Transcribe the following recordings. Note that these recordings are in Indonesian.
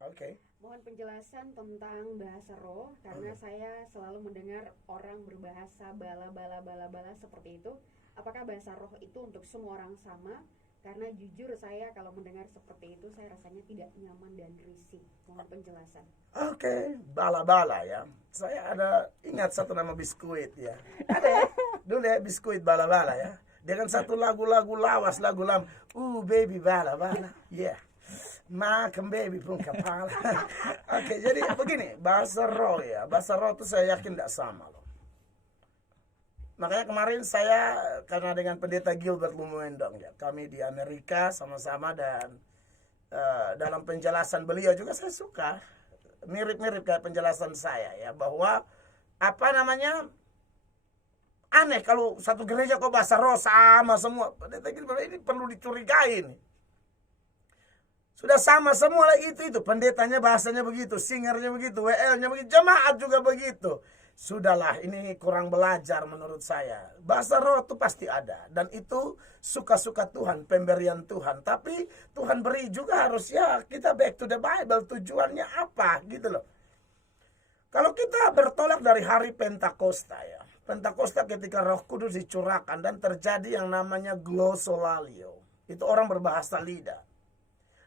Oke. Mohon penjelasan tentang bahasa roh karena saya selalu mendengar orang berbahasa bala seperti itu. Apakah bahasa roh itu untuk semua orang sama? Karena jujur saya kalau mendengar seperti itu saya rasanya tidak nyaman dan risih. Mohon penjelasan. Oke, bala-bala ya. Saya ada ingat satu nama biskuit ya. Ada ya? Dulu ya biskuit bala-bala ya. Dengan satu lagu-lagu lawas, lagu lam. Baby bala-bala. Yeah. Makan baby pun kepala. Oke, jadi begini, bahasa roh ya. Bahasa roh itu saya yakin tidak sama loh. Makanya kemarin saya karena dengan pendeta Gilbert Lumuendong ya, kami di Amerika sama-sama dan dalam penjelasan beliau juga saya suka mirip-mirip kayak penjelasan saya ya, bahwa apa namanya, aneh kalau satu gereja kok bahasa roh sama semua. Pendeta Gilbert ini perlu dicurigai nih. Sudah sama semua lagi itu pendetanya bahasanya begitu, singernya begitu, WL-nya begitu, jemaat juga begitu. Sudahlah, ini kurang belajar menurut saya. Bahasa roh itu pasti ada dan itu suka-suka Tuhan, pemberian Tuhan. Tapi Tuhan beri juga harus ya kita back to the Bible, tujuannya apa gitu loh. Kalau kita bertolak dari hari Pentakosta ya. Pentakosta ketika Roh Kudus dicurahkan dan terjadi yang namanya glosolalia. Itu orang berbahasa lidah.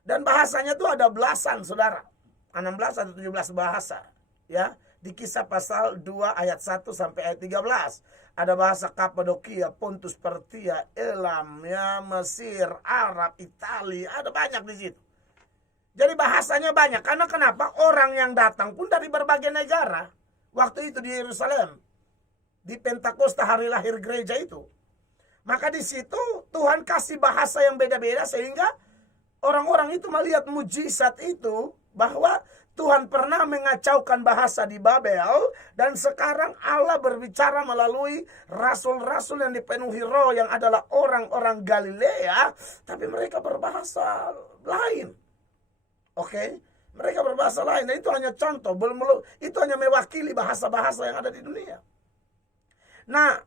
Dan bahasanya itu ada belasan, saudara. 16 atau 17 bahasa. Ya, di Kisah pasal 2 ayat 1 sampai ayat 13. Ada bahasa Kapadokia, Pontus, Pertia, Elam, ya, Mesir, Arab, Italia. Ada banyak di situ. Jadi bahasanya banyak. Karena kenapa? Orang yang datang pun dari berbagai negara. Waktu itu di Yerusalem. Di Pentakosta hari lahir gereja itu. Maka di situ Tuhan kasih bahasa yang beda-beda sehingga orang-orang itu melihat mujizat itu, bahwa Tuhan pernah mengacaukan bahasa di Babel, dan sekarang Allah berbicara melalui rasul-rasul yang dipenuhi roh, yang adalah orang-orang Galilea, tapi mereka berbahasa lain. Oke? Mereka berbahasa lain, dan itu hanya contoh, itu hanya mewakili bahasa-bahasa yang ada di dunia. Nah,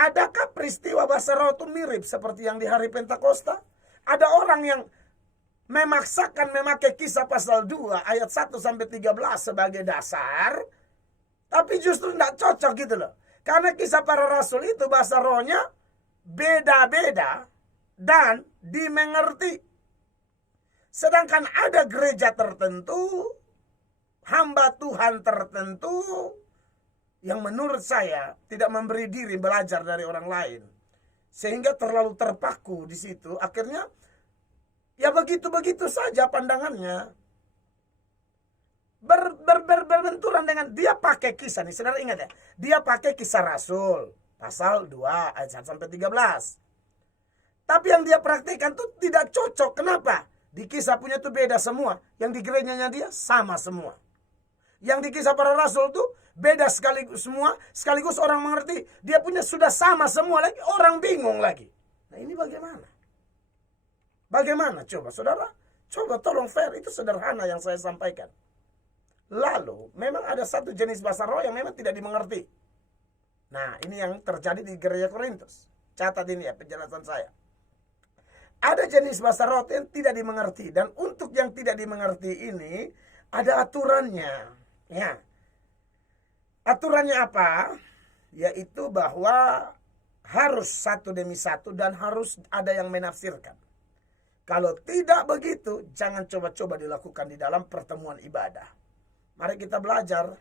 adakah peristiwa bahasa roh itu mirip seperti yang di hari Pentakosta? Ada orang yang memaksakan memakai Kisah pasal 2 ayat 1 sampai 13 sebagai dasar, tapi justru tidak cocok gitu loh. Karena Kisah para Rasul itu bahasa rohnya beda-beda dan dimengerti. Sedangkan ada gereja tertentu, hamba Tuhan tertentu yang menurut saya tidak memberi diri belajar dari orang lain, sehingga terlalu terpaku di situ. Akhirnya ya begitu-begitu saja pandangannya. Berbenturan dengan dia pakai kisah nih. Saudara ingat ya, dia pakai Kisah Rasul pasal 2 ayat 1 sampai 13. Tapi yang dia praktikkan tuh tidak cocok. Kenapa? Di kisah punya tuh beda semua. Yang di gerejanya dia sama semua. Yang di Kisah para Rasul tuh beda sekaligus semua, sekaligus orang mengerti. Dia punya sudah sama semua lagi, orang bingung lagi. Nah, ini bagaimana? Bagaimana coba saudara? Coba tolong fair, itu sederhana yang saya sampaikan. Lalu memang ada satu jenis bahasa roh yang memang tidak dimengerti. Nah, ini yang terjadi di gereja Korintus. Catat ini ya penjelasan saya. Ada jenis bahasa roh yang tidak dimengerti, dan untuk yang tidak dimengerti ini ada aturannya. Ya. Aturannya apa? Yaitu bahwa harus satu demi satu dan harus ada yang menafsirkan. Kalau tidak begitu, jangan coba-coba dilakukan di dalam pertemuan ibadah. Mari kita belajar.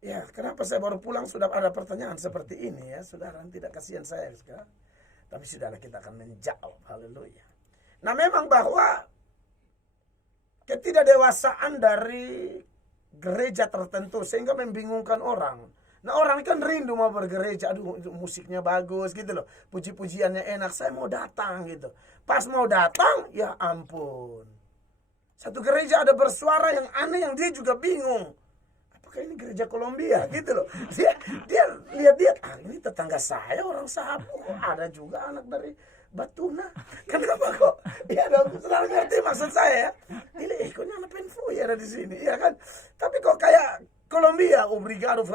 Ya, kenapa saya baru pulang sudah ada pertanyaan seperti ini ya, saudara? Tidak kasihan saya sekarang. Tapi saudara, kita akan menjawab. Haleluya. Nah, memang bahwa ketidakdewasaan dari gereja tertentu sehingga membingungkan orang. Nah, orang kan rindu mau bergereja, aduh musiknya bagus gitu loh, puji-pujiannya enak, saya mau datang gitu. Pas mau datang, ya ampun, satu gereja ada bersuara yang aneh yang dia juga bingung. Apakah ini gereja Kolombia gitu loh. Dia lihat-lihat, ini tetangga saya orang Sahabu, kok ada juga anak dari Batuna. Kenapa kok? Ya dong, saudara ngerti maksud saya ya. Ini koknya anak penfu ya ada di sini, ya kan? Tapi kok kayak Kolombia, obrigado,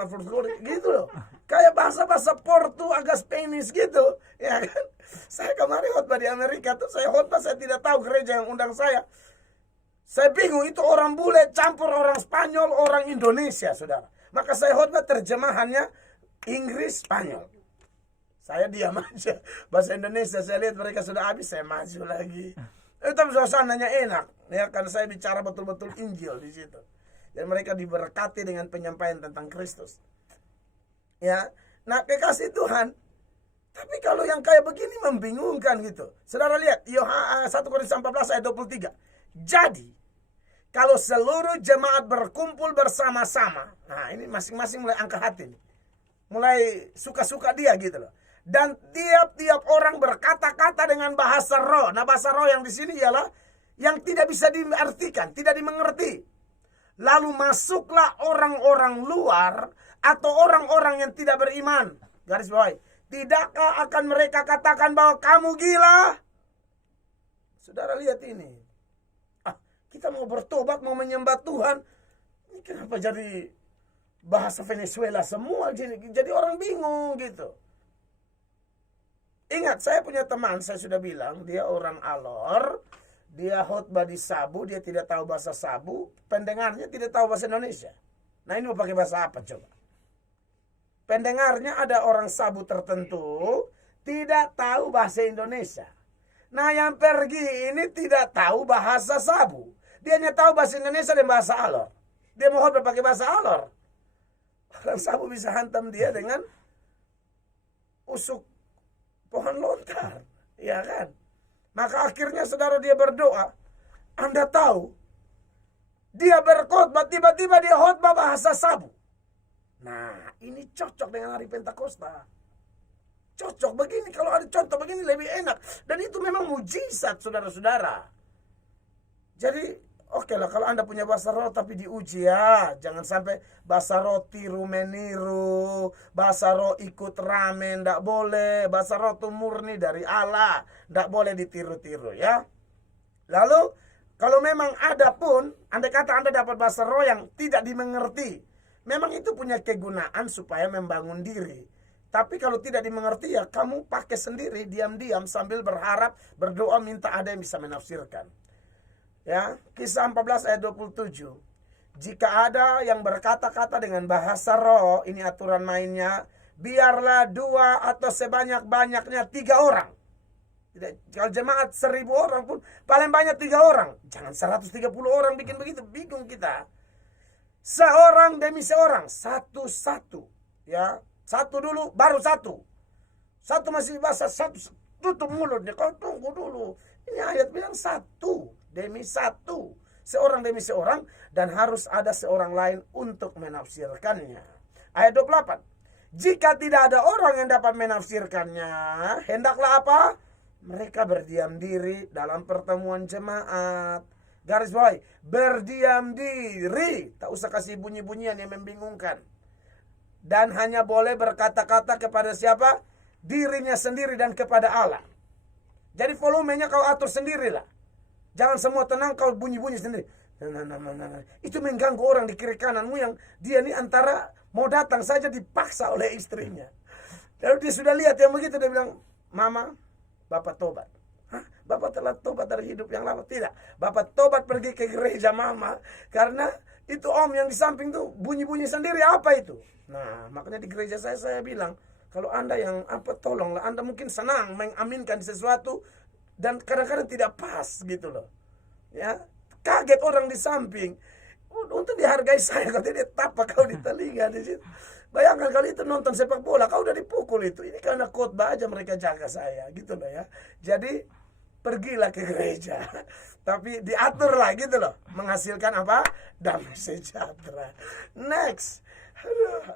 gitu loh. Kayak bahasa-bahasa Portu agak Spanish gitu, ya kan? Saya kemarin khotbah di Amerika tuh, saya khotbah, saya tidak tahu gereja yang undang saya. Saya bingung, itu orang bule campur orang Spanyol, orang Indonesia, saudara. Maka saya khotbah terjemahannya Inggris, Spanyol. Saya diam aja. Bahasa Indonesia saya lihat mereka sudah habis, saya maju lagi. Tapi suasananya enak, ya, karena saya bicara betul-betul Injil di situ. Dan mereka diberkati dengan penyampaian tentang Kristus. Ya, nah kekasih Tuhan. Tapi kalau yang kayak begini membingungkan gitu. Saudara lihat, 1 Korintus 14 ayat 23. Jadi, kalau seluruh jemaat berkumpul bersama-sama, nah ini masing-masing mulai angkat hati nih. Mulai suka-suka dia gitu loh. Dan tiap-tiap orang berkata-kata dengan bahasa roh. Nah, bahasa roh yang di sini ialah yang tidak bisa diartikan, tidak dimengerti. Lalu masuklah orang-orang luar atau orang-orang yang tidak beriman. Garis bawahi. Tidakkah akan mereka katakan bahwa kamu gila? Saudara lihat ini. Kita mau bertobat, mau menyembah Tuhan. Ini kenapa jadi bahasa Venezuela semua? Jadi orang bingung gitu. Ingat, saya punya teman, saya sudah bilang, dia orang Alor, dia khotbah di Sabu, dia tidak tahu bahasa Sabu, pendengarnya tidak tahu bahasa Indonesia. Nah ini mau pakai bahasa apa coba? Pendengarnya ada orang Sabu tertentu, tidak tahu bahasa Indonesia. Nah yang pergi ini tidak tahu bahasa Sabu. Dia hanya tahu bahasa Indonesia dan bahasa Alor. Dia mau khotbah pakai bahasa Alor. Orang Sabu bisa hantam dia dengan usuk pohon lontar, ya kan? Maka akhirnya saudara dia berdoa. Anda tahu, dia berkhotbah, tiba-tiba dia khotbah bahasa Sabu. Nah, ini cocok dengan hari Pentakosta. Cocok begini, kalau ada contoh begini lebih enak. Dan itu memang mujizat, saudara-saudara. Jadi, oke lah kalau Anda punya bahasa roh tapi diuji ya. Jangan sampai bahasa roh tiru meniru, bahasa roh ikut rame, ndak boleh. Bahasa roh itu murni dari Allah, ndak boleh ditiru-tiru ya. Lalu kalau memang ada pun, andai kata Anda dapat bahasa roh yang tidak dimengerti, memang itu punya kegunaan supaya membangun diri. Tapi kalau tidak dimengerti ya kamu pakai sendiri diam-diam sambil berharap, berdoa minta ada yang bisa menafsirkan. Ya, Kisah 14 ayat 27. Jika ada yang berkata-kata dengan bahasa roh, ini aturan mainnya, biarlah 2 atau sebanyak-banyaknya 3 orang. Tidak, kalau jemaat 1000 orang pun paling banyak 3 orang. Jangan 130 orang bikin begitu, bingung kita. Seorang demi seorang, satu-satu. Ya, satu dulu, baru satu. Satu masih basah, satu tutup mulutnya. Kau tunggu dulu. Ini ayat bilang satu demi satu, seorang demi seorang, dan harus ada seorang lain untuk menafsirkannya. Ayat 28. Jika tidak ada orang yang dapat menafsirkannya, hendaklah apa? Mereka berdiam diri dalam pertemuan jemaat. Garis bawahi, berdiam diri, tak usah kasih bunyi-bunyian yang membingungkan. Dan hanya boleh berkata-kata kepada siapa? Dirinya sendiri dan kepada Allah. Jadi volumenya kau atur sendirilah. Jangan semua tenang kau bunyi-bunyi sendiri. Itu mengganggu orang di kiri kananmu yang dia ini antara mau datang saja dipaksa oleh istrinya. Lalu dia sudah lihat yang begitu, dia bilang, Mama, Bapak tobat. Hah? Bapak telah tobat dari hidup yang lama? Tidak. Bapak tobat pergi ke gereja Mama. Karena itu om yang di samping tuh bunyi-bunyi sendiri, apa itu? Nah, makanya di gereja saya bilang, kalau Anda yang tolonglah, Anda mungkin senang mengaminkan sesuatu dan kadang-kadang tidak pas gitu loh. Ya, kaget orang di samping. Untuk dihargai saya, kalau dia tapak kau di telinga di situ. Bayangkan kalau itu nonton sepak bola, kau udah dipukul itu. Ini karena khotbah aja mereka jaga saya, gitu loh ya. Jadi pergilah ke gereja, tapi diatur lah gitu loh, menghasilkan apa? Damai sejahtera. Next. Aduh,